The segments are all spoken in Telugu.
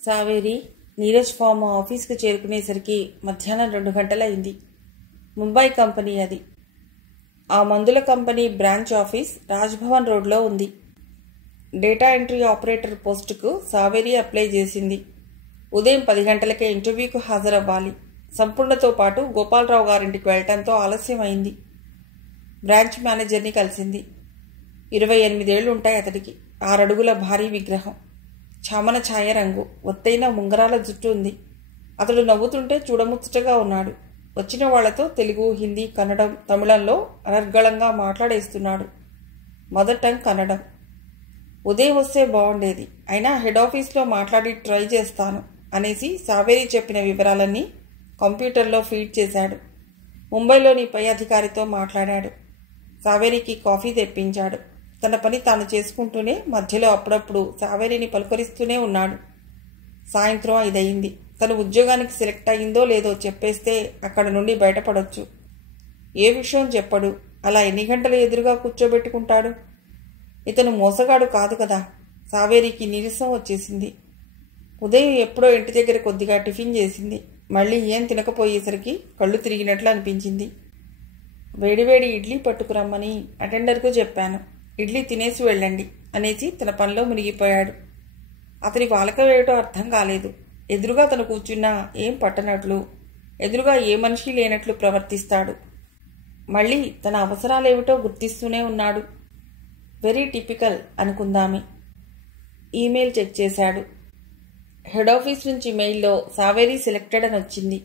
సావేరి నీరజ్ ఫార్మా ఆఫీస్కి చేరుకునేసరికి మధ్యాహ్నం 2 గంటలయింది. ముంబై కంపెనీ అది. ఆ మందుల కంపెనీ బ్రాంచ్ ఆఫీస్ రాజ్భవన్ రోడ్లో ఉంది. డేటా ఎంట్రీ ఆపరేటర్ పోస్టుకు సావేరి అప్లై చేసింది. ఉదయం 10 గంటలకే ఇంటర్వ్యూకు హాజరవ్వాలి. సంపూర్ణతో పాటు గోపాలరావు గారింటికి వెళ్ళటంతో ఆలస్యమైంది. బ్రాంచ్ మేనేజర్ని కలిసింది. 28 ఏళ్లు ఉంటాయి అతడికి. 6 అడుగుల భారీ విగ్రహం, చామన ఛాయ రంగు, ఒత్తైన ముంగరాల జుట్టు ఉంది. అతడు నవ్వుతుంటే చూడముచ్చటగా ఉన్నాడు. వచ్చిన వాళ్లతో తెలుగు, హిందీ, కన్నడం, తమిళంలో అనర్గళంగా మాట్లాడేస్తున్నాడు. మదర్ టంగ్ కన్నడం. ఉదయం వస్తే బాగుండేది, అయినా హెడ్ ఆఫీస్లో మాట్లాడి ట్రై చేస్తాను అనేసి సావేరి చెప్పిన వివరాలన్నీ కంప్యూటర్లో ఫీడ్ చేశాడు. ముంబైలోని పై అధికారితో మాట్లాడాడు. సావేరికి కాఫీ తెప్పించాడు. తన పని తాను చేసుకుంటూనే మధ్యలో అప్పుడప్పుడు సావేరిని పలుకరిస్తూనే ఉన్నాడు. సాయంత్రం 5 అయింది. తను ఉద్యోగానికి సెలెక్ట్ అయిందో లేదో చెప్పేస్తే అక్కడ నుండి బయటపడొచ్చు. ఏ విషయం చెప్పడు. అలా ఎన్ని గంటలు ఎదురుగా కూర్చోబెట్టుకుంటాడు? ఇతను మోసగాడు కాదు కదా. సావేరికి నీరసం వచ్చేసింది. ఉదయం ఎప్పుడో ఇంటి దగ్గర కొద్దిగా టిఫిన్ చేసింది. మళ్ళీ ఏం తినకపోయేసరికి కళ్ళు తిరిగినట్లు అనిపించింది. వేడివేడి ఇడ్లీ పట్టుకురమ్మని అటెండర్కు చెప్పాను. ఇడ్లీ తినేసి వెళ్ళండి అనేసి తన పనిలో మునిగిపోయాడు. అతని వాలకవేయటో అర్థం కాలేదు. ఎదురుగా తను కూర్చున్నా ఏం పట్టనట్లు, ఎదురుగా ఏ మనిషి లేనట్లు ప్రవర్తిస్తాడు. మళ్ళీ తన అవసరాలేమిటో గుర్తిస్తూనే ఉన్నాడు. వెరీ టిపికల్ అనుకుందామే. ఈమెయిల్ చెక్ చేశాడు. హెడ్ ఆఫీస్ నుంచి మెయిల్లో సావేరి సెలెక్టెడ్ అని వచ్చింది.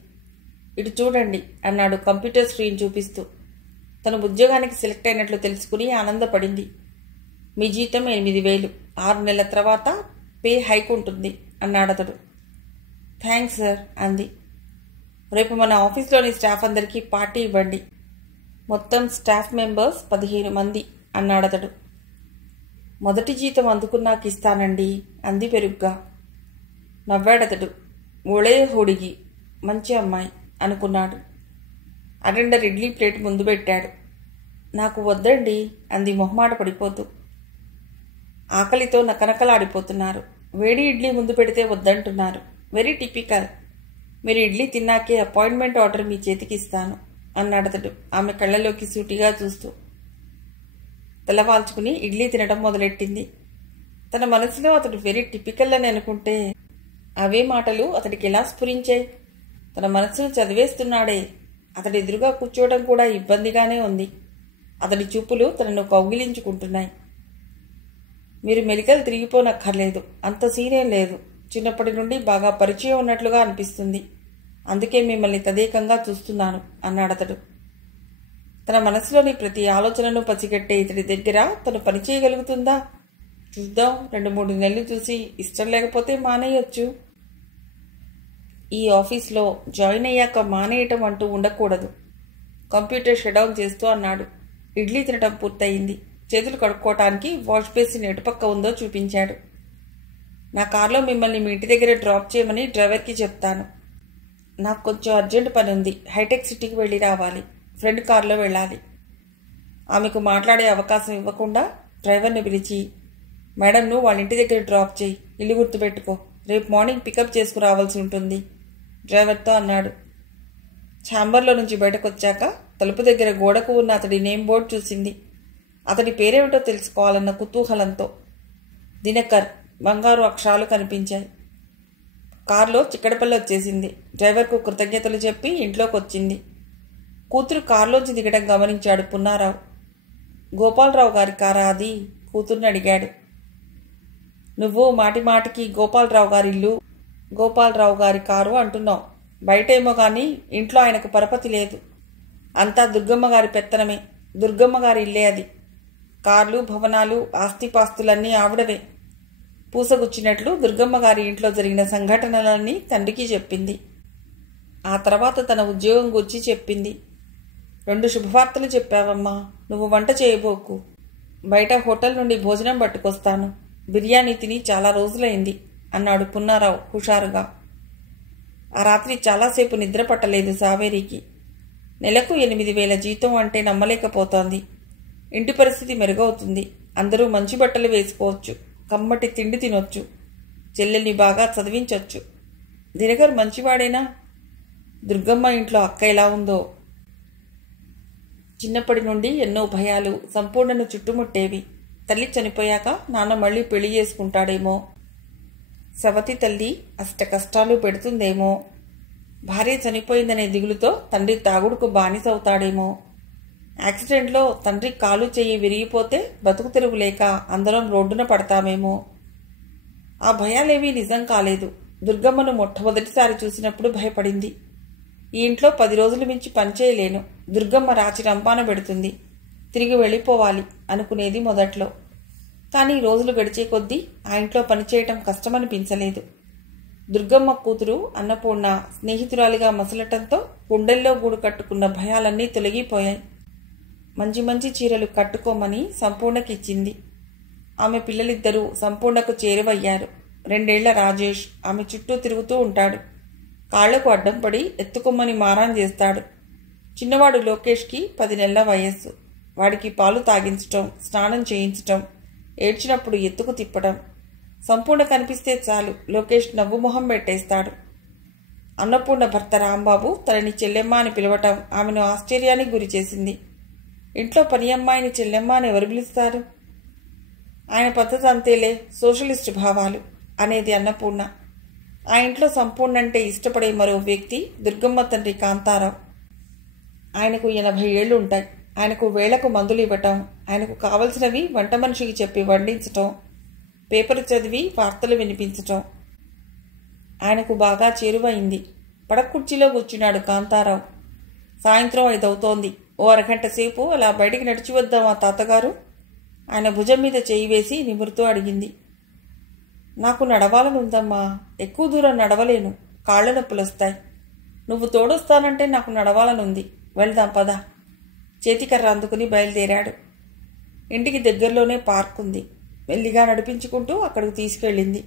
ఇటు చూడండి అన్నాడు కంప్యూటర్ స్క్రీన్ చూపిస్తూ. తను ఉద్యోగానికి సెలెక్ట్ అయినట్లు తెలుసుకుని ఆనందపడింది. మీ జీతం 8,000, 6 నెలల తర్వాత పే హైక్ ఉంటుంది అన్నాడతడు. థ్యాంక్స్ సార్ అంది. రేపు మన ఆఫీస్లోని స్టాఫ్ అందరికీ పార్టీ ఇవ్వండి. మొత్తం స్టాఫ్ మెంబర్స్ 15 మంది అన్నాడతడు. మొదటి జీతం అందుకున్నాక ఇస్తానండి అంది పెరుగ్గా. నవ్వాడతడు. ఒళే హుడిగి, మంచి అమ్మాయి అనుకున్నాడు. అటెండర్ ఇడ్లీ ప్లేట్ ముందు పెట్టాడు. నాకు వద్దండి అంది మొహమాట పడిపోతూ. ఆకలితో నకనకలాడిపోతున్నారు. వేడి ఇడ్లీ ముందు పెడితే వద్దంటున్నారు. Very typical. మీరు ఇడ్లీ తిన్నాకే అపాయింట్మెంట్ ఆర్డర్ మీ చేతికి ఇస్తాను అన్నాడతడు ఆమె కళ్ళలోకి సూటిగా చూస్తూ. తలవాల్చుకుని ఇడ్లీ తినడం మొదలెట్టింది. తన మనసులో అతడు వెరీ టిపికల్ అని అనుకుంటే అవే మాటలు అతడికి ఎలా స్ఫురించాయి? తన మనసును చదివేస్తున్నాడే. అతడి ఎదురుగా కూర్చోవడం కూడా ఇబ్బందిగానే ఉంది. అతడి చూపులు తనను కౌగిలించుకుంటున్నాయి. మీరు మెలికలు తిరిగిపోనక్కర్లేదు, అంత సీనేం లేదు. చిన్నప్పటి నుండి బాగా పరిచయం ఉన్నట్లుగా అనిపిస్తుంది. అందుకే మిమ్మల్ని తదేకంగా చూస్తున్నాను అన్నాడతడు. తన మనసులోని ప్రతి ఆలోచనను పసిగట్టే ఇతడి దగ్గర తను పనిచేయగలుగుతుందా? చూద్దాం, 2-3 నెలలు చూసి ఇష్టం లేకపోతే మానేయొచ్చు. ఈ ఆఫీస్లో జాయిన్ అయ్యాక మానేయటం అంటూ ఉండకూడదు. కంప్యూటర్ షట్ డౌన్ చేస్తూ అన్నాడు. ఇడ్లీ తినటం పూర్తయింది. చేతులు కడుక్కోవటానికి వాష్ బేసిన్ ఎటుపక్క ఉందో చూపించాడు. నా కార్లో మిమ్మల్ని మీ ఇంటి దగ్గర డ్రాప్ చేయమని డ్రైవర్కి చెప్తాను. నాకు కొంచెం అర్జెంట్ పని ఉంది. హైటెక్ సిటీకి వెళ్ళి రావాలి. ఫ్రెండ్ కార్లో వెళ్ళాలి. ఆమెకు మాట్లాడే అవకాశం ఇవ్వకుండా డ్రైవర్ని పిలిచి, మేడంను వాళ్ళ ఇంటి దగ్గర డ్రాప్ చేయి, ఇల్లు గుర్తుపెట్టుకో, రేపు మార్నింగ్ పికప్ చేసుకురావాల్సి ఉంటుంది డ్రైవర్తో అన్నాడు. ఛాంబర్లో నుంచి బయటకొచ్చాక తలుపు దగ్గర గోడకు ఉన్న అతడి నేమ్ బోర్డు చూసింది. అతడి పేరేమిటో తెలుసుకోవాలన్న కుతూహలంతో. దినకర్ బంగారు అక్షరాలు కనిపించాయి. కారులో చిక్కడపల్లి వచ్చేసింది. డ్రైవర్కు కృతజ్ఞతలు చెప్పి ఇంట్లోకి వచ్చింది. కూతురు కారులోంచి దిగడం గమనించాడు పున్నారావు. గోపాలరావు గారి కారా అది? కూతుర్ని అడిగాడు. నువ్వు మాటి మాటికి గోపాలరావు గారి ఇల్లు, గోపాలరావు గారి కారు అంటున్నావు. బయటేమో కానీ ఇంట్లో ఆయనకు పరపతి లేదు. అంతా దుర్గమ్మ గారి పెత్తనమే. దుర్గమ్మ గారి ఇల్లే అది. కార్లు, భవనాలు, ఆస్తిపాస్తులన్నీ ఆవిడవే. పూసగుచ్చినట్లు దుర్గమ్మ గారి ఇంట్లో జరిగిన సంఘటనలన్నీ తండ్రికి చెప్పింది. ఆ తర్వాత తన ఉద్యోగం గురించి చెప్పింది. 2 శుభవార్తలు చెప్పావమ్మా. నువ్వు వంట చేయబోకు. బయట హోటల్ నుండి భోజనం పట్టుకొస్తాను. బిర్యానీ తిని చాలా రోజులైంది అన్నాడు పున్నారావు హుషారుగా. ఆ రాత్రి చాలాసేపు నిద్ర పట్టలేదు సావేరికి. నెలకు 8,000 జీతం అంటే నమ్మలేకపోతోంది. ఇంటి పరిస్థితి మెరుగవుతుంది. అందరూ మంచి బట్టలు వేసుకోవచ్చు, కమ్మటి తిండి తినొచ్చు. చెల్లెల్ని బాగా చదివించొచ్చు. దినకర్ మంచివాడేనా? దుర్గమ్మ ఇంట్లో అక్క ఎలా ఉందో. చిన్నప్పటి నుండి ఎన్నో భయాలు సంపూర్ణను చుట్టుముట్టేవి. తల్లి చనిపోయాక నాన్న మళ్ళీ పెళ్లి చేసుకుంటాడేమో, సవతి తల్లి అష్ట కష్టాలు పెడుతుందేమో, భార్య చనిపోయిందనే దిగులుతో తండ్రి తాగుడుకు బానిసవుతాడేమో, యాక్సిడెంట్లో తండ్రి కాలు చెయ్యి విరిగిపోతే బతుకు తెరువు లేక అందరం రోడ్డున పడతామేమో. ఆ భయాలేవీ నిజం కాలేదు. దుర్గమ్మను మొట్టమొదటిసారి చూసినప్పుడు భయపడింది. ఈ ఇంట్లో 10 రోజులు మించి పనిచేయలేను, దుర్గమ్మ రాచి రంపాన పెడుతుంది, తిరిగి వెళ్ళిపోవాలి అనుకునేది మొదట్లో. కానీ రోజులు గడిచే కొద్దీ ఆ ఇంట్లో పనిచేయటం కష్టమనిపించలేదు. దుర్గమ్మ కూతురు అన్నపూర్ణ స్నేహితురాలిగా మసలటంతో గుండెల్లో గూడు కట్టుకున్న భయాలన్నీ తొలగిపోయాయి. మంచి మంచి చీరలు కట్టుకోమని సంపూర్ణకిచ్చింది. ఆమె పిల్లలిద్దరూ సంపూర్ణకు చేరువయ్యారు. 2 ఏళ్ల రాజేష్ ఆమె చుట్టూ తిరుగుతూ ఉంటాడు. కాళ్లకు అడ్డం పడి ఎత్తుకొమ్మని మారాన్ చేస్తాడు. చిన్నవాడు లోకేష్కి 10 నెలల వయస్సు. వాడికి పాలు తాగించటం, స్నానం చేయించటం, ఏడ్చినప్పుడు ఎత్తుకు తిప్పటం. సంపూర్ణ కనిపిస్తే చాలు లోకేష్ నవ్వు మొహం పెట్టేస్తాడు. అన్నపూర్ణ భర్త రాంబాబు తనని చెల్లెమ్మ అని పిలవటం ఆమెను ఆశ్చర్యానికి గురి చేసింది. ఇంట్లో పని అమ్మాయిని చెల్లెమ్మ అని ఎవరు పిలుస్తారు? ఆయన పద్ధతి అంతేలే, సోషలిస్టు భావాలు అనేది అన్నపూర్ణ. ఆ ఇంట్లో సంపూర్ణ అంటే ఇష్టపడే మరో వ్యక్తి దుర్గమ్మ తండ్రి కాంతారావు. ఆయనకు 80 ఏళ్లు ఉంటాయి. ఆయనకు వేళకు మందులు ఇవ్వటం, ఆయనకు కావలసినవి వంట మనిషికి చెప్పి వండించటం, పేపర్ చదివి వార్తలు వినిపించటం ఆయనకు బాగా చేరువైంది. పడకుర్చీలో కూర్చున్నాడు కాంతారావు. సాయంత్రం 5 అవుతోంది. ఓ అరగంట సేపు అలా బయటికి నడిచి వద్దామా తాతగారు? ఆయన భుజం మీద చేయి వేసి నిమురుతూ అడిగింది. నాకు నడవాలనుందమ్మా, ఎక్కువ దూరం నడవలేను, కాళ్ల నొప్పులొస్తాయి. నువ్వు తోడొస్తానంటే నాకు నడవాలనుంది, వెళ్దాం పద. చేతికర్ర అందుకుని బయలుదేరాడు. ఇంటికి దగ్గరలోనే పార్క్ ఉంది. మెల్లిగా నడిపించుకుంటూ అక్కడికి తీసుకెళ్ళింది.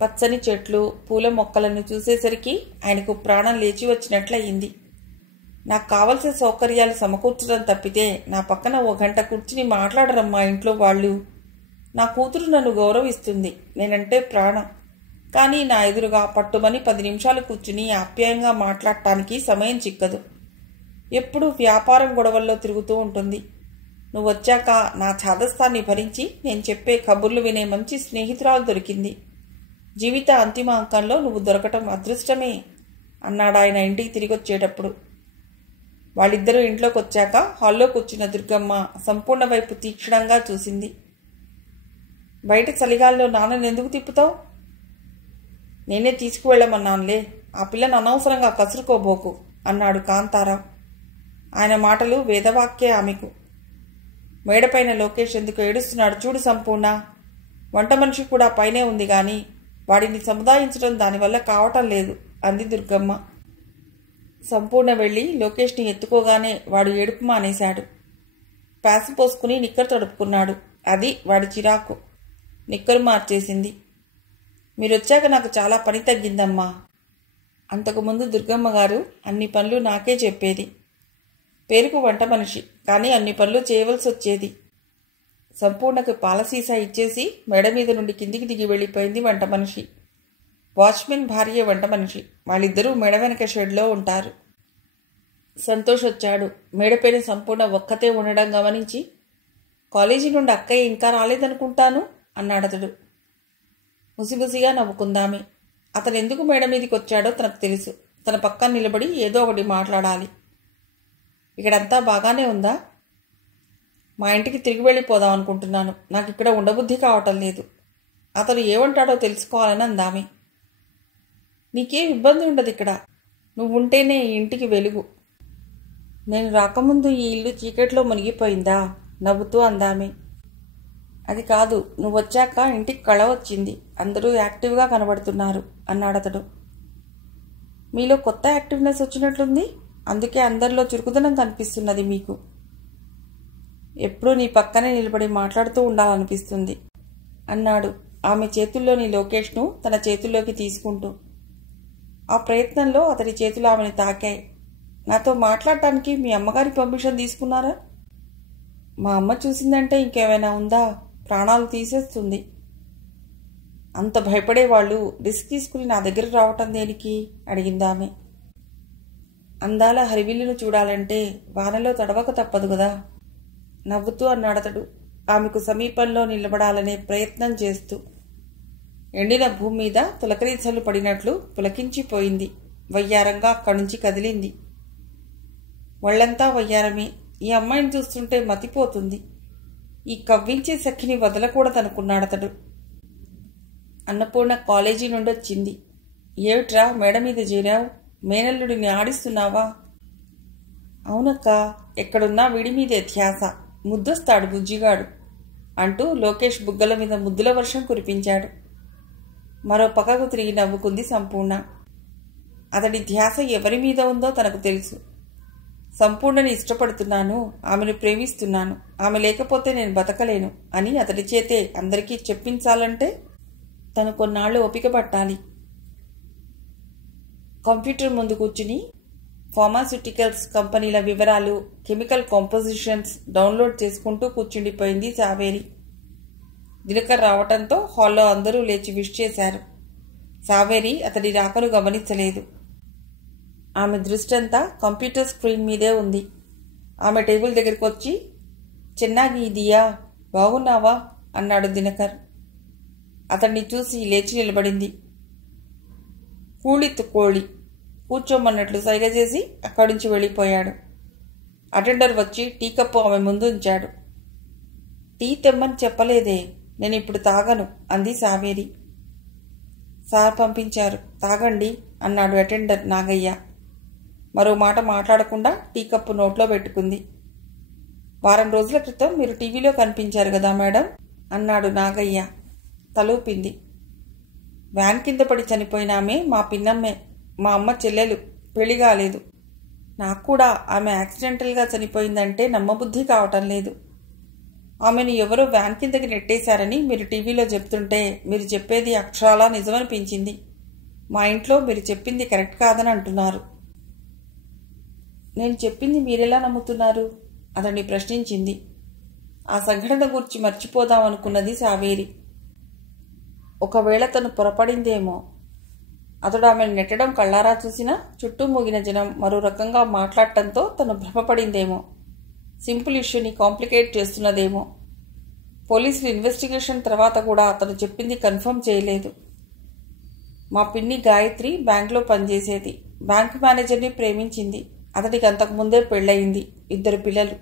పచ్చని చెట్లు, పూల మొక్కలను చూసేసరికి ఆయనకు ప్రాణం లేచి వచ్చినట్లయింది. నాకు కావలసిన సౌకర్యాలు సమకూర్చడం తప్పితే నా పక్కన 1 గంట కూర్చుని మాట్లాడరమ్మా ఇంట్లో వాళ్ళు. నా కూతురు నన్ను గౌరవిస్తుంది, నేనంటే ప్రాణం. కానీ నా ఎదురుగా పట్టుమని 10 నిమిషాలు కూర్చుని ఆప్యాయంగా మాట్లాడటానికి సమయం చిక్కదు. ఎప్పుడూ వ్యాపారం గొడవల్లో తిరుగుతూ ఉంటుంది. నువ్వు వచ్చాక నా ఛాదస్థాన్ని భరించి నేను చెప్పే కబుర్లు వినే మంచి స్నేహితురాలు దొరికింది. జీవిత అంతిమ అంకంలో నువ్వు దొరకటం అదృష్టమే అన్నాడాయన ఇంటికి తిరిగొచ్చేటప్పుడు. వాళ్ళిద్దరూ ఇంట్లోకి వచ్చాక హాల్లో కూర్చున్న దుర్గమ్మ సంపూర్ణ వైపు తీక్షణంగా చూసింది. బయట చలిగాల్లో నాన్నని ఎందుకు తిప్పుతావు? నేనే తీసుకువెళ్ళమన్నానులే, ఆ పిల్లని అనవసరంగా కసురుకోబోకు అన్నాడు కాంతారావు. ఆయన మాటలు వేదవాక్యే ఆమెకు. మేడపైన లోకేష్ ఎందుకు ఏడుస్తున్నాడు చూడు సంపూర్ణ. వంట మనిషి కూడా పైనే ఉంది గాని వాడిని సముదాయించడం దానివల్ల కావటం లేదు అంది దుర్గమ్మ. సంపూర్ణ వెళ్ళి లోకేష్ని ఎత్తుకోగానే వాడు ఏడుపు మానేశాడు. ప్యాసు పోసుకుని నిక్కరు తడుపుకున్నాడు. అది వాడి చిరాకు. నిక్కరు మార్చేసింది. మీరొచ్చాక నాకు చాలా పని తగ్గిందమ్మా. అంతకుముందు దుర్గమ్మ గారు అన్ని పనులు నాకే చెప్పేది. పేరుకు వంట మనిషి, కానీ అన్ని పనులు చేయవలసి వచ్చేది. సంపూర్ణకు పాలసీసా ఇచ్చేసి మేడ మీద నుండి కిందికి దిగి వెళ్ళిపోయింది వంట మనిషి. వాచ్మెన్ భార్య వంట మనిషి. వాళ్ళిద్దరూ మేడ వెనక షెడ్లో ఉంటారు. సంతోష్ వచ్చాడు. మేడపైన సంపూర్ణ ఒక్కతే ఉండడం గమనించి, కాలేజీ నుండి అక్కయ్య ఇంకా రాలేదనుకుంటాను అన్నాడతడు. ముసిముసిగా నవ్వుకుందామే. అతను ఎందుకు మేడ మీదకి వచ్చాడో తనకు తెలుసు. తన పక్కన నిలబడి ఏదో ఒకటి మాట్లాడాలి. ఇక్కడంతా బాగానే ఉందా? మా ఇంటికి తిరిగి వెళ్ళిపోదాం అనుకుంటున్నాను. నాకు ఇక్కడ ఉండబుద్ధి కావటం లేదు. అతను ఏమంటాడో తెలుసుకోవాలని అందామే. నీకేం ఇబ్బంది ఉండదు ఇక్కడ. నువ్వుంటేనే ఈ ఇంటికి వెలుగు. నేను రాకముందు ఈ ఇల్లు చీకట్లో మునిగిపోయిందా? నవ్వుతూ అందామే. అది కాదు, నువ్వొచ్చాక ఇంటికి కళ వచ్చింది. అందరూ యాక్టివ్గా కనబడుతున్నారు అన్నాడతడు. మీలో కొత్త యాక్టివ్నెస్ వచ్చినట్లుంది. అందుకే అందరిలో చురుకుదనం కనిపిస్తున్నది మీకు. ఎప్పుడూ నీ పక్కనే నిలబడి మాట్లాడుతూ ఉండాలనిపిస్తుంది అన్నాడు ఆమె చేతుల్లోని లోకేష్ను తన చేతుల్లోకి తీసుకుంటూ. ఆ ప్రయత్నంలో అతడి చేతులు ఆమెను తాకాయి. నాతో మాట్లాడటానికి మీ అమ్మగారి పర్మిషన్ తీసుకున్నారా? మా అమ్మ చూసిందంటే ఇంకేమైనా ఉందా? ప్రాణాలు తీసేస్తుంది. అంత భయపడేవాళ్ళు రిస్క్ తీసుకుని నా దగ్గర రావటం దేనికి అడిగిందామె. అందాల హరివిల్లును చూడాలంటే వానలో తడవక తప్పదు కదా నవ్వుతూ అన్నాడతడు ఆమెకు సమీపంలో నిలబడాలనే ప్రయత్నం చేస్తూ. ఎండిన భూమి మీద తులకరీచలు పడినట్లు పులకించిపోయింది. వయ్యారంగా అక్కడి నుంచి కదిలింది. వాళ్ళంతా వయ్యారమే. ఈ అమ్మాయిని చూస్తుంటే మతిపోతుంది. ఈ కవ్వించే సఖిని వదలకూడదనుకున్నాడతడు. అన్నపూర్ణ కాలేజీ నుండి వచ్చింది. ఏమిట్రా మేడ మీద చేరావు? మేనల్లుడిని ఆడిస్తున్నావా? అవునక్క, ఎక్కడున్నా వీడి మీదే ధ్యాస. ముద్దొస్తాడు బుజ్జిగాడు అంటూ లోకేష్ బుగ్గల మీద ముద్దుల వర్షం కురిపించాడు. మరో పక్కకు తిరిగి నవ్వుకుంది సంపూర్ణ. అతడి ధ్యాస ఎవరి మీద ఉందో తనకు తెలుసు. సంపూర్ణని ఇష్టపడుతున్నాను, ఆమెను ప్రేమిస్తున్నాను, ఆమె లేకపోతే నేను బతకలేను అని అతడి చేతే అందరికీ చెప్పించాలంటే తను కొన్నాళ్లు ఓపిక పట్టాలి. కంప్యూటర్ ముందు కూర్చుని ఫార్మాస్యూటికల్స్ కంపెనీల వివరాలు, కెమికల్ కాంపోజిషన్స్ డౌన్లోడ్ చేసుకుంటూ కూర్చుండిపోయింది సావేరి. దినకర్ రావటంతో హాల్లో అందరూ లేచి విష్ చేశారు. సావేరి అతడి రాకను గమనించలేదు. ఆమె దృష్టంతా కంప్యూటర్ స్క్రీన్ మీదే ఉంది. ఆమె టేబుల్ దగ్గరికి వచ్చి, చెన్నాగి ఇదియా, బాగున్నావా అన్నాడు దినకర్. అతన్ని చూసి లేచి నిలబడింది. కూళిత్తు కోళి కూర్చోమన్నట్లు సైగ చేసి అక్కడి నుంచి వెళ్ళిపోయాడు. అటెండర్ వచ్చి టీ కప్పు ఆమె ముందు ఉంచాడు. టీ తెమ్మని చెప్పలేదే, నేను ఇప్పుడు తాగను అంది సావేరి. సార్ పంపించారు, తాగండి అన్నాడు అటెండర్ నాగయ్య. మరో మాట మాట్లాడకుండా టీ కప్పు నోట్లో పెట్టుకుంది. వారం రోజుల క్రితం మీరు టీవీలో కనిపించారు కదా మేడం అన్నాడు నాగయ్య. తలూపింది. వ్యాన్ కింద పడి చనిపోయిన ఆమె మా పిన్నమ్మే, మా అమ్మ చెల్లెలు, పెళ్లి కాలేదు. నాకు కూడా ఆమె యాక్సిడెంటల్గా చనిపోయిందంటే నమ్మబుద్ధి కావటం లేదు. ఆమెను ఎవరో వ్యాన్ కిందకి నెట్టేశారని మీరు టీవీలో చెప్తుంటే మీరు చెప్పేది అక్షరాలా నిజమనిపించింది. మా ఇంట్లో మీరు చెప్పింది కరెక్ట్ కాదని అంటున్నారు. నేను చెప్పింది మీరెలా నమ్ముతున్నారు అతన్ని ప్రశ్నించింది. ఆ సంఘటన గురించి మర్చిపోదామనుకున్నది సావేరి. ఒకవేళ తను పొరపడిందేమో. అతడు ఆమెను నెట్టడం కళ్ళారా చూసినా చుట్టూ మూగిన జనం మరో రకంగా మాట్లాడటంతో తను భ్రమపడిందేమో. సింపుల్ ఇష్యూని కాంప్లికేట్ చేస్తున్నదేమో. పోలీసులు ఇన్వెస్టిగేషన్ తర్వాత కూడా అతను చెప్పింది కన్ఫర్మ్ చేయలేదు. మా పిన్ని గాయత్రి బ్యాంకులో పనిచేసేది. బ్యాంకు మేనేజర్ని ప్రేమించింది. అతడికి అంతకుముందే పెళ్ళయింది, 2 పిల్లలు.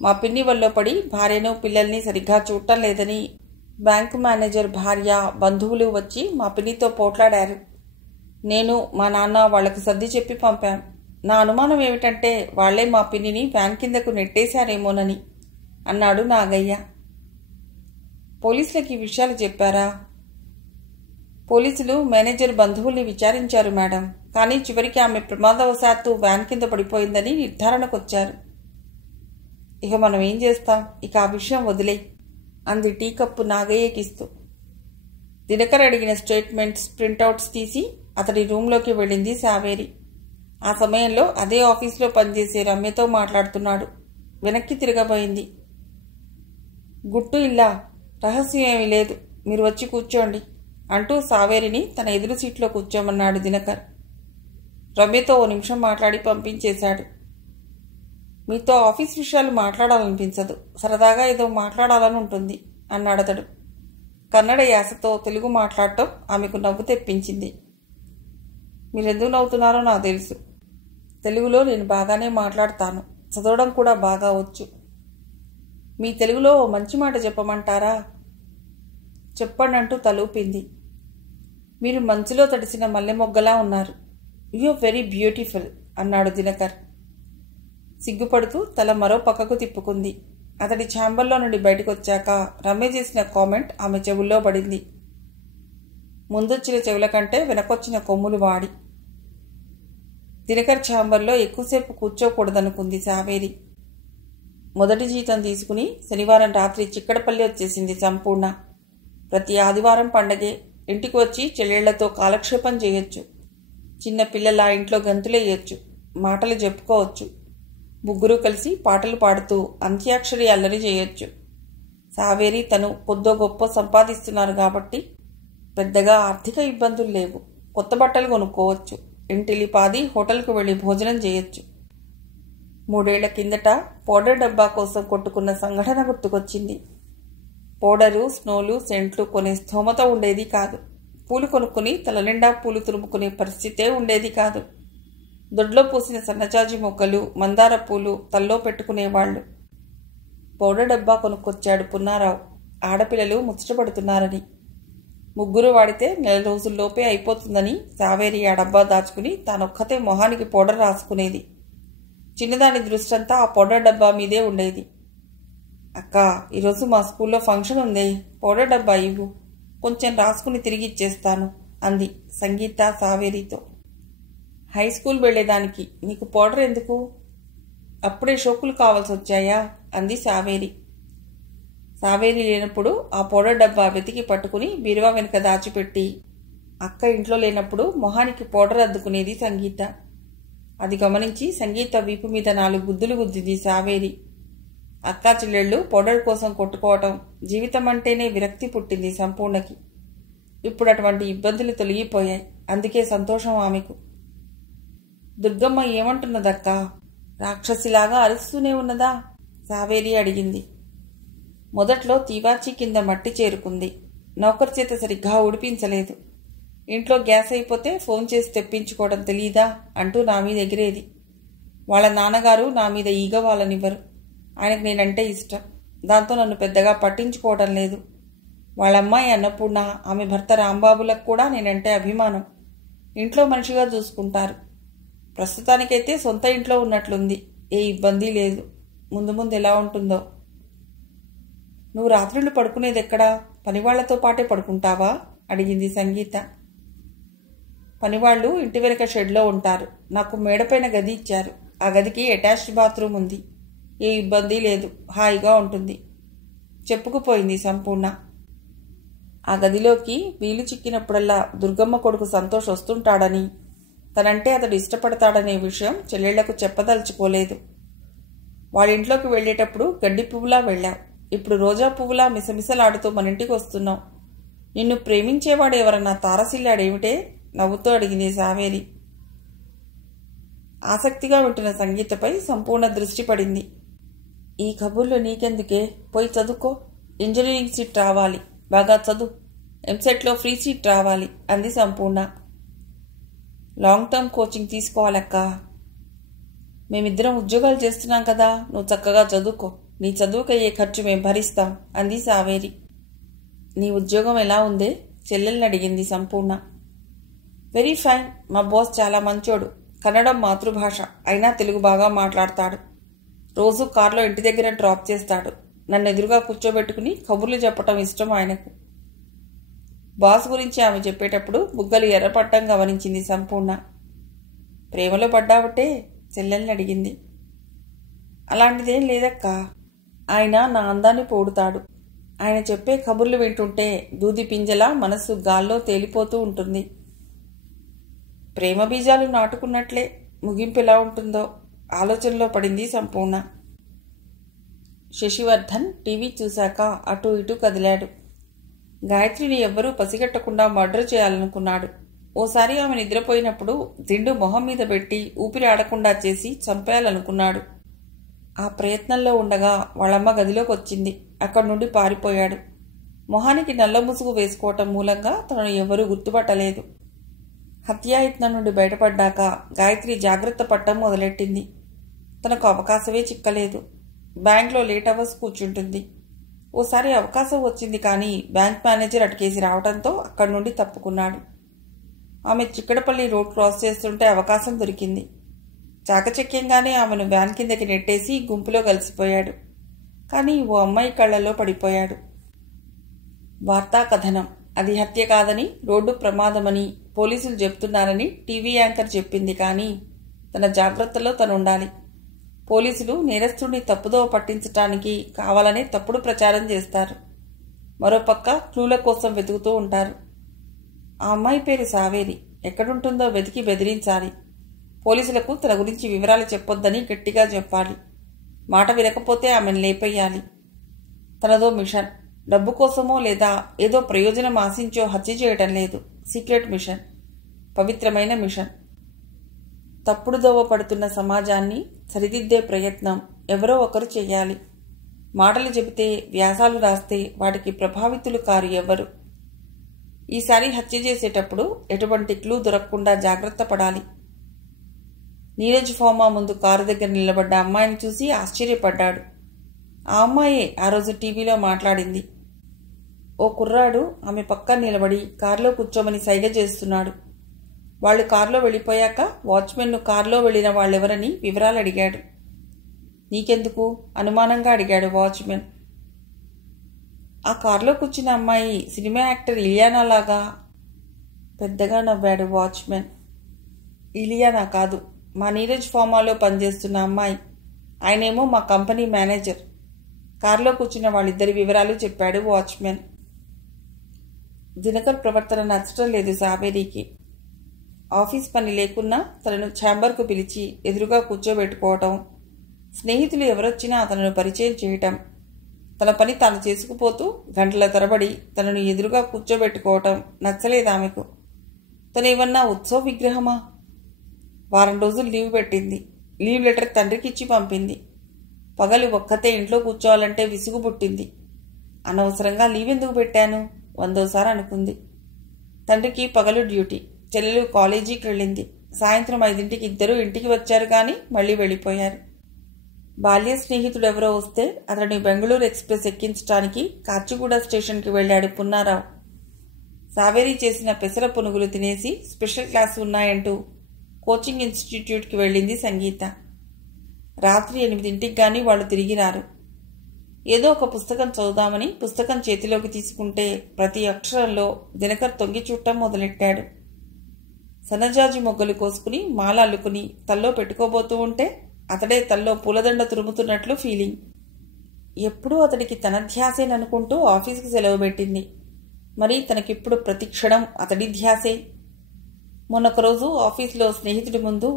మా పిన్ని వల్ల పడి భార్యను పిల్లల్ని సరిగ్గా చూడటం లేదని బ్యాంకు మేనేజర్ భార్య, బంధువులు వచ్చి మా పిన్నితో పోట్లాడారు. నేను, మా నాన్న వాళ్లకు సర్ది చెప్పి పంపాం. నా అనుమానం ఏమిటంటే వాళ్లే మా పిన్నిని వ్యాన్ కిందకు నెట్టేశారేమోనని అన్నాడు నాగయ్య. పోలీసులకి ఈ విషయాలు చెప్పారా? పోలీసులు మేనేజర్ బంధువుల్ని విచారించారు మేడం. కానీ చివరికి ఆమె ప్రమాదవశాత్తు వ్యాన్ కింద పడిపోయిందని నిర్ధారణకొచ్చారు. ఇక మనం ఏం చేస్తాం? ఇక ఆ విషయం వదిలే అంది టీ కప్పు నాగయ్యకిస్తూ. దినకర్ అడిగిన స్టేట్మెంట్స్, ప్రింటౌట్స్ తీసి అతడి రూంలోకి వెళ్ళింది సావేరి. ఆ సమయంలో అదే ఆఫీసులో పనిచేసే రమ్యతో మాట్లాడుతున్నాడు. వెనక్కి తిరగబోయింది. గుట్టు ఇల్లా, రహస్యం ఏమీ లేదు, మీరు వచ్చి కూర్చోండి అంటూ సావేరిని తన ఎదురు సీట్లో కూర్చోమన్నాడు దినకర్. రమ్యతో 1 నిమిషం మాట్లాడి పంపించేశాడు. మీతో ఆఫీస్ విషయాలు మాట్లాడాలనిపించదు, సరదాగా ఏదో మాట్లాడాలని ఉంటుంది అన్నాడతడు. కన్నడ యాసతో తెలుగు మాట్లాడటం ఆమెకు నవ్వు తెప్పించింది. మీరెందుకు నవ్వుతున్నారో నాకు తెలుసు. తెలుగులో నేను బాగానే మాట్లాడతాను, చదవడం కూడా బాగా వచ్చు. మీ తెలుగులో మంచి మాట చెప్పమంటారా? చెప్పండి అంటూ తలూపింది. మీరు మంచులో తడిసిన మల్లె మొగ్గలా ఉన్నారు. యూ వెరీ బ్యూటిఫుల్ అన్నాడు దినకర్. సిగ్గుపడుతూ తల మరో పక్కకు తిప్పుకుంది. అతడి ఛాంబర్లో నుండి బయటకొచ్చాక రమ్య చేసిన కామెంట్ ఆమె చెవుల్లో పడింది. ముందొచ్చిన చెవుల కంటే వెనకొచ్చిన కొమ్ములు వాడి. దినకర్ ఛాంబర్లో ఎక్కువసేపు కూర్చోకూడదనుకుంది సావేరి. మొదటి జీతం తీసుకుని శనివారం రాత్రి చిక్కడపల్లి వచ్చేసింది సంపూర్ణ. ప్రతి ఆదివారం పండగే. ఇంటికి వచ్చి చెల్లెళ్లతో కాలక్షేపం చేయొచ్చు. చిన్న పిల్లల ఇంట్లో గంతులేయొచ్చు, మాటలు చెప్పుకోవచ్చు. ముగ్గురు కలిసి పాటలు పాడుతూ అంత్యాక్షరి అల్లరి చేయొచ్చు. సావేరి తను పొద్దో గొప్ప సంపాదిస్తున్నారు కాబట్టి పెద్దగా ఆర్థిక ఇబ్బందులు లేవు. కొత్త బట్టలు కొనుక్కోవచ్చు. ఇంటిలిపాది హోటల్కు వెళ్ళి భోజనం చేయొచ్చు. 3 ఏళ్ల కిందట పౌడర్ డబ్బా కోసం కొట్టుకున్న సంఘటన గుర్తుకొచ్చింది. పౌడరు, స్నోలు, సెంట్లు కొనే స్థోమత ఉండేది కాదు. పూలు కొనుక్కుని తలనిండా పూలు తురుముకునే పరిస్థితే ఉండేది కాదు. దొడ్లో పూసిన సన్నజాజి మొగ్గలు, మందార పూలు తల్లో పెట్టుకునేవాళ్లు. పౌడర్ డబ్బా కొనుక్కొచ్చాడు పున్నారావు. ఆడపిల్లలు ముచ్చటపడుతున్నారని. 3 వాడితే 4 రోజుల్లోపే అయిపోతుందని సావేరి ఆ డబ్బా దాచుకుని తానొక్కతే మొహానికి పౌడర్ రాసుకునేది. చిన్నదాని దృష్టంతా ఆ పౌడర్ డబ్బా మీదే ఉండేది. అక్క, ఈరోజు మా స్కూల్లో ఫంక్షన్ ఉంది. పౌడర్ డబ్బా ఇవ్వు, కొంచెం రాసుకుని తిరిగి ఇచ్చేస్తాను అంది సంగీత సావేరితో. హై స్కూల్ వెళ్లేదానికి నీకు పౌడర్ ఎందుకు? అప్పుడే షోకులు కావాల్సి వచ్చాయా అంది సావేరి. సావేరి లేనప్పుడు ఆ పౌడర్ డబ్బా వెతికి పట్టుకుని బీరువా వెనుక దాచిపెట్టి అక్క ఇంట్లో లేనప్పుడు మొహానికి పౌడర్ అద్దుకునేది సంగీత. అది గమనించి సంగీత వీపు మీద 4 గుద్దులు గుద్దింది సావేరి. అక్కా చెల్లెళ్ళు పౌడర్ కోసం కొట్టుకోవటం, జీవితం అంటేనే విరక్తి పుట్టింది సంపూర్ణకి. ఇప్పుడు అటువంటి ఇబ్బందులు తొలగిపోయాయి. అందుకే సంతోషం ఆమెకు. దుర్గమ్మ ఏమంటున్నదక్కా? రాక్షసిలాగా అరుస్తూనే ఉన్నదా? సావేరి అడిగింది. మొదట్లో తీవాచి కింద మట్టి చేరుకుంది. నౌకర్ చేత సరిగ్గా ఉడిపించలేదు. ఇంట్లో గ్యాస్ అయిపోతే ఫోన్ చేసి తెప్పించుకోవడం తెలీదా అంటూ నా మీద ఎగిరేది. వాళ్ళ నాన్నగారు నా మీద ఈగ వాళ్ళనివ్వరు. ఆయనకు నేనంటే ఇష్టం. దాంతో నన్ను పెద్దగా పట్టించుకోవడం లేదు. వాళ్ళమ్మాయి అన్నపూర్ణ, ఆమె భర్త రాంబాబులకు కూడా నేనంటే అభిమానం. ఇంట్లో మనిషిగా చూసుకుంటారు. ప్రస్తుతానికైతే సొంత ఇంట్లో ఉన్నట్లుంది. ఏ ఇబ్బంది లేదు. ముందు ముందు ఎలా ఉంటుందో. నువ్వు రాత్రుళ్ళు పడుకునేదెక్కడా? పనివాళ్లతో పాటే పడుకుంటావా అడిగింది సంగీత. పనివాళ్లు ఇంటి వెనక షెడ్లో ఉంటారు. నాకు మేడపైన గది ఇచ్చారు. ఆ గదికి అటాచ్డ్ బాత్రూమ్ ఉంది. ఏ ఇబ్బంది లేదు. హాయిగా ఉంటుంది చెప్పుకుపోయింది సంపూర్ణ. ఆ గదిలోకి వీలు చిక్కినప్పుడల్లా దుర్గమ్మ కొడుకు సంతోష్ వస్తుంటాడని, తనంటే అతడు ఇష్టపడతాడనే విషయం చెల్లెళ్లకు చెప్పదలుచుకోలేదు. వాళ్ళింట్లోకి వెళ్లేటప్పుడు గడ్డి పువ్వులా వెళ్ళావు. ఇప్పుడు రోజా పువ్వులా మిసమిసలాడుతూ మన ఇంటికి వస్తున్నావు. నిన్ను ప్రేమించేవాడు ఎవరన్నా తారసిల్లాడేమిటే? నవ్వుతూ అడిగింది సావేరి. ఆసక్తిగా వింటున్న సంగీతపై సంపూర్ణ దృష్టి పడింది. ఈ కబుర్లు నీకెందుకే? పోయి చదువుకో. ఇంజనీరింగ్ సీట్ రావాలి. బాగా చదువు. ఎంసెట్లో ఫ్రీ సీట్ రావాలి అంది సంపూర్ణ. లాంగ్ టర్మ్ కోచింగ్ తీసుకోవాలక్క. మేమిద్దరం ఉద్యోగాలు చేస్తున్నాం కదా. నువ్వు చక్కగా చదువుకో. నీ చదువుకయ్యే ఖర్చు మేం భరిస్తాం అంది సావేరి. నీ ఉద్యోగం ఎలా ఉందే? చెల్లెల్ని అడిగింది సంపూర్ణ. Very fine. మా బాస్ చాలా మంచోడు. కన్నడం మాతృభాష అయినా తెలుగు బాగా మాట్లాడతాడు. రోజు కారులో ఇంటి దగ్గర డ్రాప్ చేస్తాడు. నన్ను ఎదురుగా కూర్చోబెట్టుకుని కబుర్లు చెప్పటం ఇష్టం ఆయనకు. బాస్ గురించి ఆమె చెప్పేటప్పుడు బుగ్గలు ఎర్రపట్టం గమనించింది సంపూర్ణ. ప్రేమలో పడ్డావటే? చెల్లెల్ని అడిగింది. అలాంటిదేం లేదక్క. ఆయన నా అందాన్ని పోడుతాడు. ఆయన చెప్పే కబుర్లు వింటుంటే దూది పింజలా మనస్సు గాల్లో తేలిపోతూ ఉంటుంది. ప్రేమ బీజాలు నాటుకున్నట్లే. ముగింపు ఎలా ఉంటుందో ఆలోచనలో పడింది సంపూర్ణ. శశివర్ధన్ టీవీ చూశాక అటూ ఇటూ కదిలాడు. గాయత్రిని ఎవ్వరూ పసిగట్టకుండా మర్డర్ చేయాలనుకున్నాడు. ఓసారి ఆమె నిద్రపోయినప్పుడు దిండు మొహం మీద పెట్టి ఊపిరి ఆడకుండా చేసి చంపేయాలనుకున్నాడు. ఆ ప్రయత్నంలో ఉండగా వాళ్ళమ్మ గదిలోకి వచ్చింది. అక్కడి నుండి పారిపోయాడు. మొహానికి నల్ల ముసుగు వేసుకోవటం మూలంగా తనను ఎవరూ గుర్తుపట్టలేదు. హత్యాయత్నం నుండి బయటపడ్డాక గాయత్రి జాగ్రత్త పట్టం మొదలెట్టింది. తనకు అవకాశమే చిక్కలేదు. బ్యాంక్లో లేట్ అవర్స్ కూర్చుంటుంది. ఓసారి అవకాశం వచ్చింది కానీ బ్యాంక్ మేనేజర్ అటుకేసి రావడంతో అక్కడి నుండి తప్పుకున్నాడు. ఆమె చిక్కడపల్లి రోడ్ క్రాస్ చేస్తుంటే అవకాశం దొరికింది. చాకచక్యంగానే ఆమెను వ్యాన్ కిందకి నెట్టేసి గుంపులో కలిసిపోయాడు. కానీ ఓ అమ్మాయి కళ్లలో పడిపోయాడు. వార్తా కథనం. అది హత్య కాదని, రోడ్డు ప్రమాదమని పోలీసులు చెప్తున్నారని టీవీ యాంకర్ చెప్పింది. కానీ తన జాగ్రత్తలో తనుండాలి. పోలీసులు నేరస్తుడిని తప్పుదోవ పట్టించటానికి కావాలనే తప్పుడు ప్రచారం చేస్తారు. మరోపక్క క్లూల కోసం వెతుకుతూ ఉంటారు. ఆ అమ్మాయి పేరు సావేరి. ఎక్కడుంటుందో వెతికి బెదిరించాలి. పోలీసులకు తన గురించి వివరాలు చెప్పొద్దని గట్టిగా చెప్పాలి. మాట వినకపోతే ఆమెను లేపేయాలి. తనదో మిషన్. డబ్బు కోసమో లేదా ఏదో ప్రయోజనం ఆశించో హత్య చేయటం లేదు. సీక్రెట్ మిషన్, పవిత్రమైన మిషన్. తప్పుడు దోవ పడుతున్న సమాజాన్ని సరిదిద్దే ప్రయత్నం ఎవరో ఒకరు చెయ్యాలి. మాటలు చెబితే, వ్యాసాలు రాస్తే వాటికి ప్రభావితులు కారు ఎవరు. ఈసారి హత్య చేసేటప్పుడు ఎటువంటి క్లూ దొరకకుండా జాగ్రత్త పడాలి. నీరజ్ ఫార్మా ముందు కారు దగ్గర నిలబడ్డ అమ్మాయిని చూసి ఆశ్చర్యపడ్డాడు. ఆ అమ్మాయే ఆ రోజు టీవీలో మాట్లాడింది. ఓ కుర్రాడు ఆమె పక్కన నిలబడి కారులో కూర్చోమని సైగ చేస్తున్నాడు. వాళ్ళు కారులో వెళ్ళిపోయాక వాచ్మెన్ను కారులో వెళ్లిన వాళ్ళెవరని వివరాలు అడిగాడు. నీకెందుకు అనుమానంగా అడిగాడు వాచ్మెన్. ఆ కారులో కూర్చున్న అమ్మాయి సినిమా యాక్టర్ ఇలియానా లాగా. పెద్దగా నవ్వాడు వాచ్మెన్. ఇలియానా కాదు, మా నీరజ్ ఫార్మాలో పనిచేస్తున్న అమ్మాయి. ఆయనేమో మా కంపెనీ మేనేజర్. కారులో కూర్చున్న వాళ్ళిద్దరి వివరాలు చెప్పాడు వాచ్మెన్. దినకర్ ప్రవర్తన నచ్చటం లేదు సావేరికి. ఆఫీస్ పని లేకున్నా తనను ఛాంబర్కు పిలిచి ఎదురుగా కూర్చోబెట్టుకోవటం, స్నేహితులు ఎవరొచ్చినా తనను పరిచయం చేయటం, తన పని తాను చేసుకుపోతూ గంటల తరబడి తనను ఎదురుగా కూర్చోబెట్టుకోవటం నచ్చలేదు ఆమెకు. తనేమన్నా ఉత్సవ విగ్రహమా? వారం రోజులు లీవ్ పెట్టింది. లీవ్ లెటర్ తండ్రికిచ్చి పంపింది. పగలు ఒక్కతే ఇంట్లో కూర్చోవాలంటే విసుగు పుట్టింది. అనవసరంగా లీవ్ ఎందుకు పెట్టాను 100సారి అనుకుంది. తండ్రికి పగలు డ్యూటీ, చెల్లెలు కాలేజీకి వెళ్ళింది. సాయంత్రం 5ంటికి ఇద్దరూ ఇంటికి వచ్చారు కానీ మళ్లీ వెళ్ళిపోయారు. బాల్య స్నేహితుడెవరో వస్తే అతడిని బెంగళూరు ఎక్స్ప్రెస్ ఎక్కించడానికి కాచిగూడ స్టేషన్కి వెళ్లాడు పున్నారావు. సావేరి చేసిన పెసర పునుగులు తినేసి స్పెషల్ క్లాసు ఉన్నాయంటూ కోచింగ్ ఇన్స్టిట్యూట్కి వెళ్ళింది సంగీత. రాత్రి 8ంటికి గాని వాళ్ళు తిరిగి రారు. ఏదో ఒక పుస్తకం చదువుదామని పుస్తకం చేతిలోకి తీసుకుంటే ప్రతి అక్షరంలో దినకర్ తొంగి చూడటం మొదలెట్టాడు. సన్నజాజి మొగ్గలు కోసుకుని మాల అల్లుకుని తల్లో పెట్టుకోబోతూ ఉంటే అతడే తల్లో పూలదండ తురుముతున్నట్లు ఫీలింగ్. ఎప్పుడూ అతడికి తన ధ్యాసేననుకుంటూ ఆఫీస్కి సెలవు పెట్టింది. మరి తనకిప్పుడు ప్రతి క్షణం అతడి ధ్యాసే. మొన్నొకరోజు ఆఫీస్లో స్నేహితుడి ముందు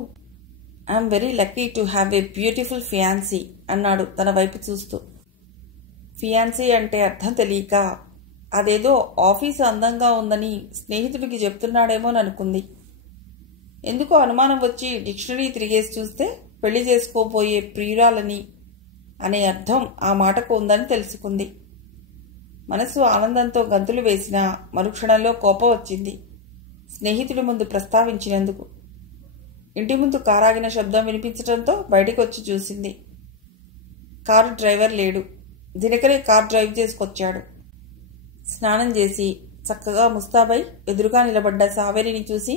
I'm very lucky to have a beautiful fiancée అన్నాడు తన వైపు చూస్తూ. ఫియాన్సీ అంటే అర్థం తెలియక అదేదో ఆఫీసు అందంగా ఉందని స్నేహితుడికి చెప్తున్నాడేమోననుకుంది. ఎందుకో అనుమానం వచ్చి డిక్షనరీ తిరిగేసి చూస్తే పెళ్లి చేసుకోబోయే ప్రియురాలని అనే అర్థం ఆ మాటకు ఉందని తెలుసుకుంది. మనసు ఆనందంతో గంతులు వేసినా మరుక్షణంలో కోపం వచ్చింది స్నేహితుడి ముందు ప్రస్తావించినందుకు. ఇంటి ముందు కారాగిన శబ్దం వినిపించడంతో బయటికి వచ్చి చూసింది. కారు డ్రైవర్ లేడు. దినకరే కారు డ్రైవ్ చేసుకొచ్చాడు. స్నానం చేసి చక్కగా ముస్తాబై ఎదురుగా నిలబడ్డ సావేరిని చూసి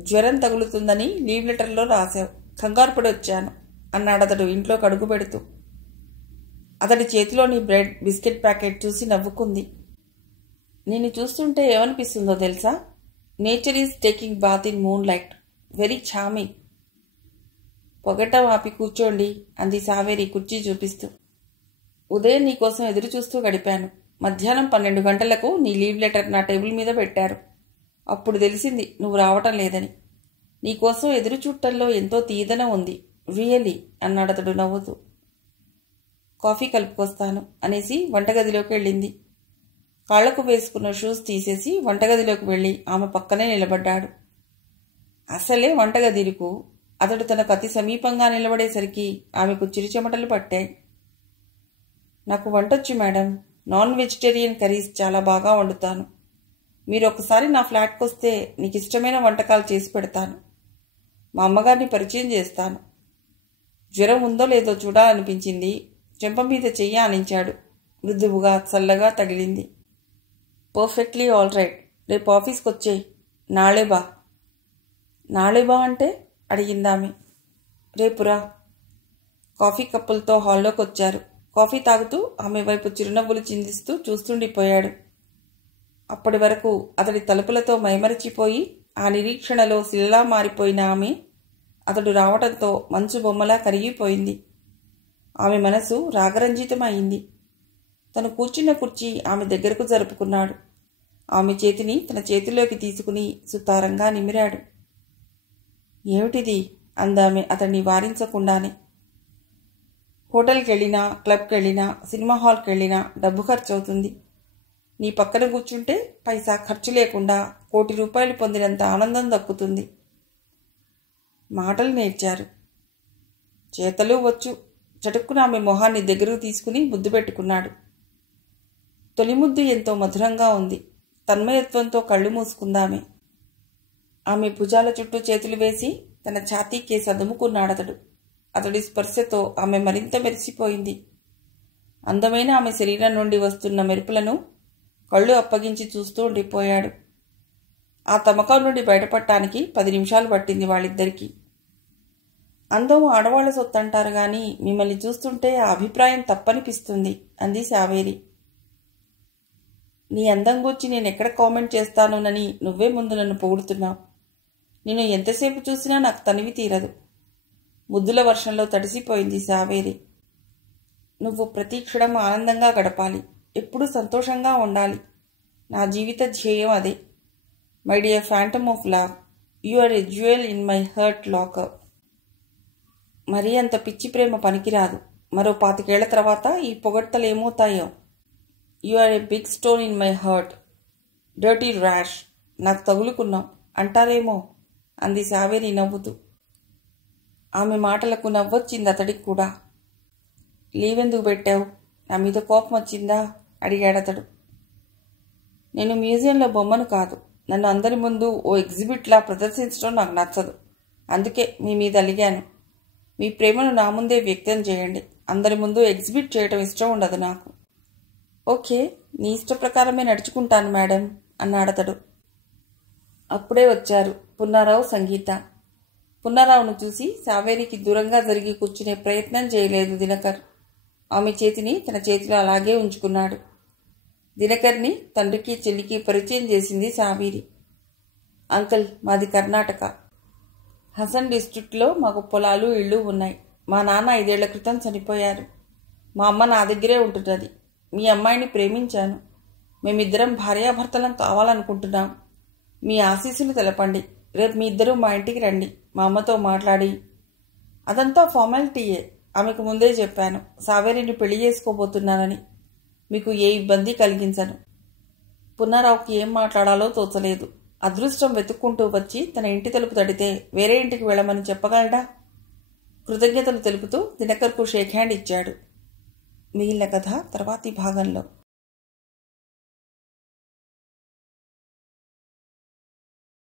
జ్వరం తగులుతుందని లీవ్ లెటర్లో రాశావు, కంగారు పడి వచ్చాను అన్నాడు అతడు ఇంట్లోకి అడుగు పెడుతూ. అతడి చేతిలోని బ్రెడ్ బిస్కెట్ ప్యాకెట్ చూసి నవ్వుకుంది. నిన్ను చూస్తుంటే ఏమనిపిస్తుందో తెలుసా? Nature is taking bath in moonlight, very charming. పొగట్టం ఆపి కూర్చోండి అంది సావేరి కుర్చీ చూపిస్తూ. ఉదయం నీకోసం ఎదురు చూస్తూ గడిపాను. మధ్యాహ్నం 12 గంటలకు నీ లీవ్ లెటర్ నా టేబుల్ మీద పెట్టారు. అప్పుడు తెలిసింది నువ్వు రావటం లేదని. నీకోసం ఎదురు చూడటంలో ఎంతో తీయదనం ఉంది, రియల్లీ అన్నాడతడు నవ్వుతూ. కాఫీ కలుపుకొస్తాను అనేసి వంటగదిలోకి వెళ్ళింది. కాళ్లకు వేసుకున్న షూస్ తీసేసి వంటగదిలోకి వెళ్ళి ఆమె పక్కనే నిలబడ్డాడు. అసలే వంటగదిరుకు. అతడు తనకు అతి సమీపంగా నిలబడేసరికి ఆమెకు చిరుచెమటలు పట్టాయి. నాకు వంటొచ్చు మేడం, నాన్ వెజిటేరియన్ కర్రీస్ చాలా బాగా వండుతాను. మీరు ఒకసారి నా ఫ్లాట్కి వస్తే నీకు ఇష్టమైన వంటకాలు చేసి పెడతాను. మా అమ్మగారిని పరిచయం చేస్తాను. జ్వరం ఉందో లేదో చూడాలనిపించింది. చెంప మీద చెయ్యి ఆనించాడు. మృదువుగా చల్లగా తగిలింది. Perfectly all right. రేపు ఆఫీస్కి వచ్చే. నాళేబా. నాళేబా అంటే అడిగిందామె. రేపురా. కాఫీ కప్పులతో హాల్లోకి వచ్చారు. కాఫీ తాగుతూ ఆమె వైపు చిరునవ్వులు చిందిస్తూ చూస్తుండిపోయాడు. అప్పటి వరకు అతడి తలుపులతో మైమరచిపోయి ఆ నిరీక్షణలో శిలలా మారిపోయిన ఆమె అతడు రావటంతో మంచు బొమ్మలా కరిగిపోయింది. ఆమె మనసు రాగరంజితమైంది. తను కూర్చున్న కుర్చీ ఆమె దగ్గరకు జరుపుకున్నాడు. ఆమె చేతిని తన చేతిలోకి తీసుకుని సుతారంగా నిమిరాడు. ఏమిటిది అందామె అతన్ని వారించకుండానే. హోటల్కి వెళ్ళినా, క్లబ్కి వెళ్ళినా, సినిమా హాల్కి వెళ్ళినా డబ్బు ఖర్చు అవుతుంది. నీ పక్కన కూర్చుంటే పైసా ఖర్చు లేకుండా ₹1,00,00,000 పొందినంత ఆనందం దక్కుతుంది. మాటలు నేర్చారు, చేతలు వచ్చు. చటుక్కున ఆమె మొహాన్ని దగ్గరకు తీసుకుని ముద్దు పెట్టుకున్నాడు. తొలి ముద్దు ఎంతో మధురంగా ఉంది. తన్మయత్వంతో కళ్ళు మూసుకుందామె. ఆమె భుజాల చుట్టూ చేతులు వేసి తన ఛాతీకే సదుముకున్నాడతడు. అతడి స్పర్శతో ఆమె మరింత మెరిసిపోయింది. అందమైన ఆమె శరీరం నుండి వస్తున్న మెరుపులను కళ్ళు అప్పగించి చూస్తూ ఉండిపోయాడు. ఆ తమకం నుండి బయటపడటానికి 10 నిమిషాలు పట్టింది వాళ్ళిద్దరికీ. అందం ఆడవాళ్ల సొత్తు అంటారు గాని మిమ్మల్ని చూస్తుంటే ఆ అభిప్రాయం తప్పనిపిస్తుంది అంది శావేరి. నీ అందం గూర్చి నేనెక్కడ కామెంట్ చేస్తానోనని నువ్వే ముందు నన్ను పొగుడుతున్నావు. నేను ఎంతసేపు చూసినా నాకు తనివి తీరదు. ముద్దుల వర్షంలో తడిసిపోయింది శావేరి. నువ్వు ప్రతి క్షణం ఆనందంగా గడపాలి, ఎప్పుడూ సంతోషంగా ఉండాలి. నా జీవిత ధ్యేయం అదే. My dear phantom of love, you are a jewel in my heart locker. మరీ అంత పిచ్చి ప్రేమ పనికిరాదు. మరో 25 ఏళ్ల తర్వాత ఈ పొగడ్తలు ఏమవుతాయో. You are a big stone in my heart, dirty rash. నాకు తగులుకున్నావు అంటారేమో అంది శావేరి నవ్వుతూ. ఆమె మాటలకు నవ్వొచ్చింది అతడికి కూడా. లీవెందుకు పెట్టావు? నా మీద కోపం వచ్చిందా అడిగాడతడు. నేను మ్యూజియంలో బొమ్మను కాదు. నన్ను అందరి ముందు ఓ ఎగ్జిబిట్లా ప్రదర్శించడం నాకు నచ్చదు. అందుకే మీ మీద అలిగాను. మీ ప్రేమను నా ముందే వ్యక్తం చేయండి. అందరి ముందు ఎగ్జిబిట్ చేయటం ఇష్టం ఉండదు నాకు. ఓకే, నీ ఇష్ట ప్రకారమే నడుచుకుంటాను మేడం అన్నాడతడు. అప్పుడే వచ్చారు పున్నారావు, సంగీత. పున్నారావును చూసి శావేరికి దూరంగా జరిగి కూర్చునే ప్రయత్నం చేయలేదు దినకర్. ఆమె చేతిని తన చేతిలో అలాగే ఉంచుకున్నాడు. దినకర్ని తండ్రికి చెల్లికి పరిచయం చేసింది శావేరి. అంకుల్, మాది కర్ణాటక. హసన్ డిస్ట్రిక్ట్లో మాకు పొలాలు, ఇళ్ళు ఉన్నాయి. మా నాన్న 5 ఏళ్ల క్రితం చనిపోయారు. మా అమ్మ నా దగ్గరే ఉంటున్నది. మీ అమ్మాయిని ప్రేమించాను. మేమిద్దరం భార్యాభర్తలం కావాలనుకుంటున్నాం. మీ ఆశీస్సులు తెలపండి. రేపు మీ ఇద్దరూ మా ఇంటికి రండి. మా అమ్మతో మాట్లాడి. అదంతా ఫార్మాలిటీయే. ఆమెకు ముందే చెప్పాను శావేరిని పెళ్లి చేసుకోబోతున్నానని. మీకు ఏ ఇబ్బంది కలిగించను. పున్నారావుకి ఏం మాట్లాడాలో తోచలేదు. అదృష్టం వెతుక్కుంటూ వచ్చి తన ఇంటి తలుపు తడితే వేరే ఇంటికి వెళ్ళమని చెప్పగలడా? కృతజ్ఞతలు తెలుపుతూ దినకర్కు షేక్ హ్యాండ్ ఇచ్చాడు. మిగిలిన కథ తర్వాతి భాగంలో.